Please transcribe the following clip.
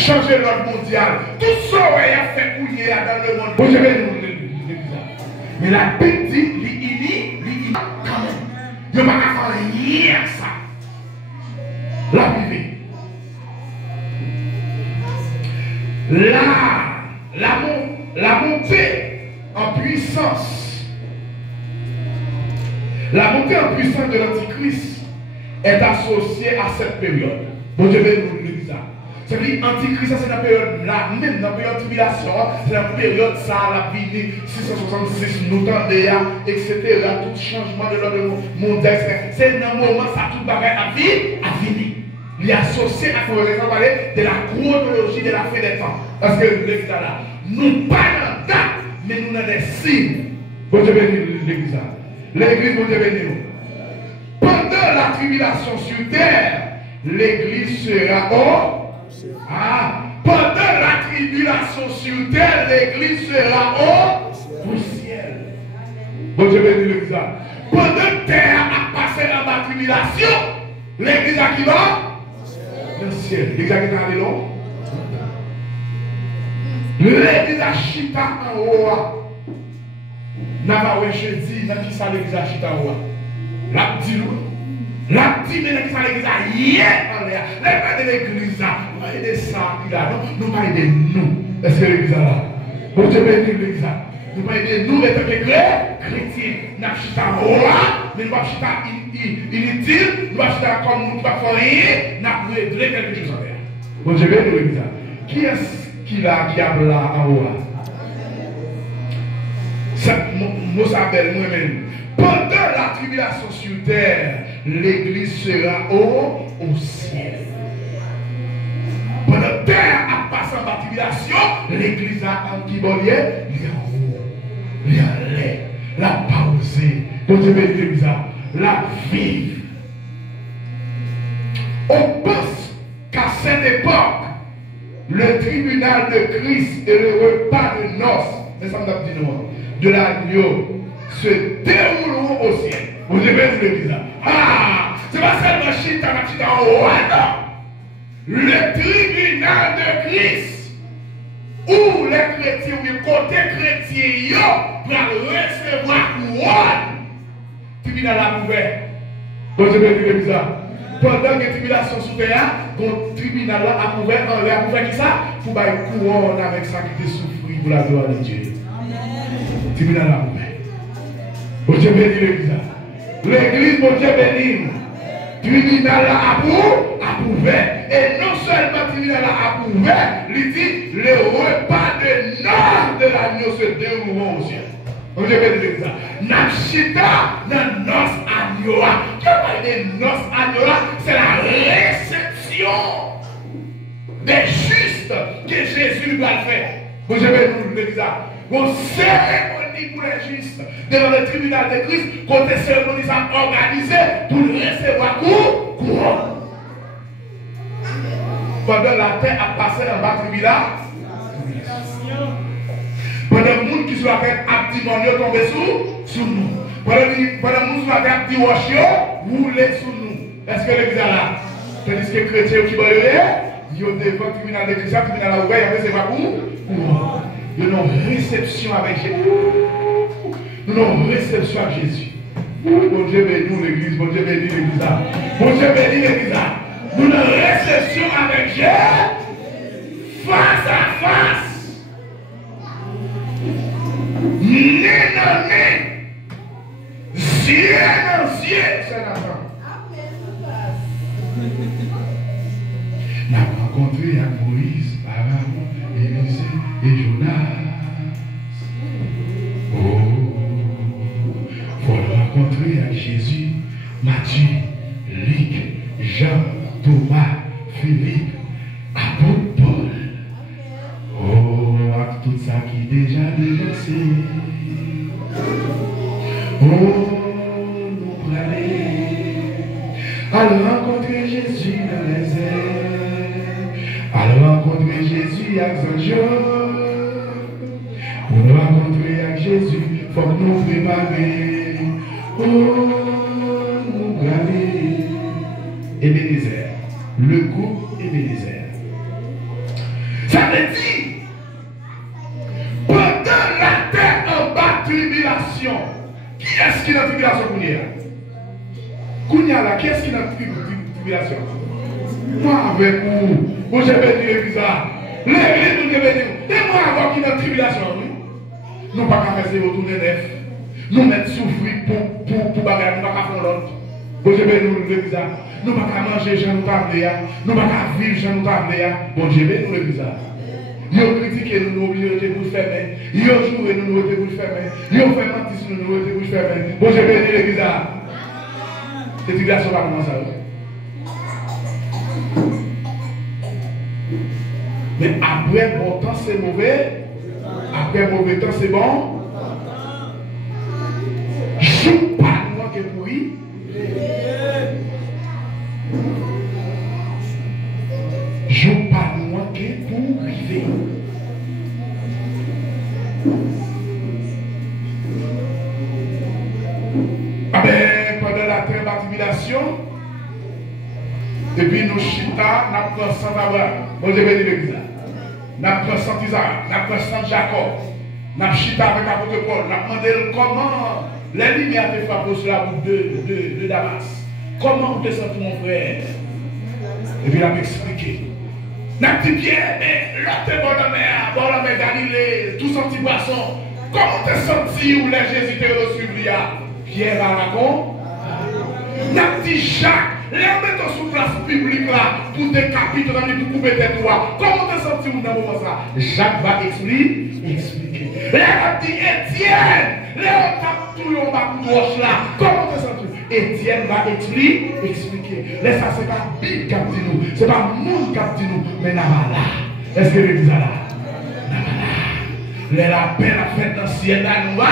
changer l'ordre mondial. Tout ça, ouais, a fait couiller dans le monde. Bon, je vais nous dire ça. Mais la Bible dit, il quand même. Je ne vais pas faire rien ça. La Bible. La montée en puissance. La montée en puissance de l'Antichrist est associée à cette période. Bon Dieu veut nous dire ça. C'est-à-dire l'Antichrist, c'est la période là, même dans la période de tribulation, c'est la période ça, la vie 666, nous tendons, etc. Tout changement de l'ordre mondial, c'est dans le moment ça tout bagaille à venir. Il est associé à ce qu'on va parler de la chronologie de la fin des temps. Parce que l'église là, nous pas dans date, mais nous avons des signes. Bon Dieu bénisse l'église. L'église, bon Dieu bénisse. Pendant la tribulation sur terre, l'église sera pendant la tribulation sur terre, l'église sera au ciel. Bon Dieu bénisse l'église. Pendant terre a passé dans la tribulation, l'église a qui va? Le ciel. L'église a qui va aller là? L'église a chita en haut. N'a pas jeudi, n'a qui ça l'église a chita en haut. La dit mais n'a qui ça l'église a hier en l'air. Les pas de l'église là, nous pas aider ça là, nous pas aider nous. Est-ce que l'église là? Bon Dieu bénisse l'église là. Nous pas aider nous les chrétiens, n'a chita en haut, mais nous pas chita inutile, nous pas chita comme nous pas faire rien, n'a pas aider quelque chose en l'air. Bon Dieu bénisse l'église là. Qui est-ce qui a là en haut? Nous savons nous-mêmes. Pendant la tribulation sur terre, l'église sera au ciel. Pendant la terre a passé en tribulation, l'église a en kibolier, il est en haut, il est en l'air, la pauser. Donc je vais dire ça, la vive. On pense qu'à cette époque, le tribunal de Christ et le repas de noces, de l'agneau se dérouleront au ciel. Vous avez vu l'église là? C'est pas seulement chita en haut, non. Le tribunal de Christ, où les chrétiens, ou les côtés chrétiens, pour recevoir couronne, le tribunal a ouvert. Vous avez vu l'église là? Pendant que la tribulation sous terre, le tribunal a ouvert, on a ouvert qui ça? Pour faire couronne avec ça qui te souffrit pour la gloire de Dieu. Tribunal a ouvert. Bon Dieu béni l'église. L'église, bon Dieu béni. Tribunal a ouvert. Et non seulement tribunal a ouvert, il dit le repas de noces de l'agneau se dérouleront au ciel. Bon Dieu béni l'église. Nachita dans noces agneau. Qu'est-ce que noces agneau? C'est la réception des justes que Jésus doit faire. Bon Dieu béni l'église. Bon cérémonie pour les justes devant le tribunal de Christ, côté cérémonie organisée pour recevoir couronne. Pendant la terre a passé en bas tribunal, pendant le monde qui soit avec Abdimonio tombé sous nous, pendant le monde qui soit avec Abdiwashio roulé sous nous. Est-ce que l'église là? Tandis que les chrétiens qui vont aller, ils ont devant le tribunal de Christ, le tribunal a ouvert, il y a recevoir couronne. Nous avons une réception avec Jésus. Nous avons une réception avec Jésus. Bon Dieu bénit l'église. Bon Dieu bénit l'église. Bon Dieu bénit l'église. Nous avons une réception avec Jésus. Face à face. Nez dans nez. Ciel dans ciel. C'est la fin. Nous avons rencontré avec Moïse, Aaron, Élisée et Jonas. Faut le rencontrer avec Jésus, Matthieu, Luc, Jean, Thomas, Philippe, apôtre Paul. Avec tout ça qui est déjà déversé. Nous allons rencontrer Jésus dans les airs. Allons rencontrer Jésus avec Jean. Pour nous rencontrer avec Jésus, il faut nous préparer. Nous graver. Ebenezer. Le groupe Ebenezer. Ça veut dire, pendant la terre en bas tribulation, qui est-ce qui est dans la tribulation Kounia? Kounia là, qui est-ce qui est dans la tribulation? Moi avec vous, vous j'ai béni l'église là. L'église nous j'ai béni. Et moi avant qui est dans la tribulation, nous ne pouvons pas faire retourner neuf. Nous mettre souffrir pour bagarre, nous ne pouvons pas faire l'autre. Vous j'ai béni l'église là. Nous ne pouvons pas manger, j'en nous tablé. Nous ne pouvons pas vivre, j'en nous tablé. Bon j'ai béni l'église là. Ils ont critiqué nous, nous oublié de vous fermer. Ils ont joué nous, nous de vous fermer. Ils ont fait mentir sur nous, de vous fermer. Bon, j'ai béni l'église là. Cette tribulation va commencer. Mais après bon temps c'est mauvais. Après mauvais temps c'est bon. Joue pas moi que pourri. Joue pas moi que pour arriver. Ah ben, pendant la tribulation, et puis nous chita, nous prenons sans avoir, bon je vais dire l'église, nous prenons sans Isaac, nous prenons sans Jacob, nous chita avec l'apôtre Paul, nous demandé comment les lumières te frappent sur la route de Damas. Comment vous te sentez mon frère? Et puis il a expliqué. Nous avons dit Pierre, mais l'autre bon la mer Galilée, tout son petit poisson, comment te senti où les Jésus te reçu? Pierre a raconté. Nous avons dit Jacques, les mettons sous place publique là, pour décapiter, pour couper tes doigts. Comment te senti où dans le moment ça? Jacques va expliquer. Les avons dit Étienne, les autres tout le monde là. Comment te senti? Étienne va expliquer. Là, ça, c'est pas Bible qui a dit nous, c'est pas monde qui a dit nous, mais Navala. Est-ce que l'église est là? Navala. La paix la fête dans le ciel, là, nous va.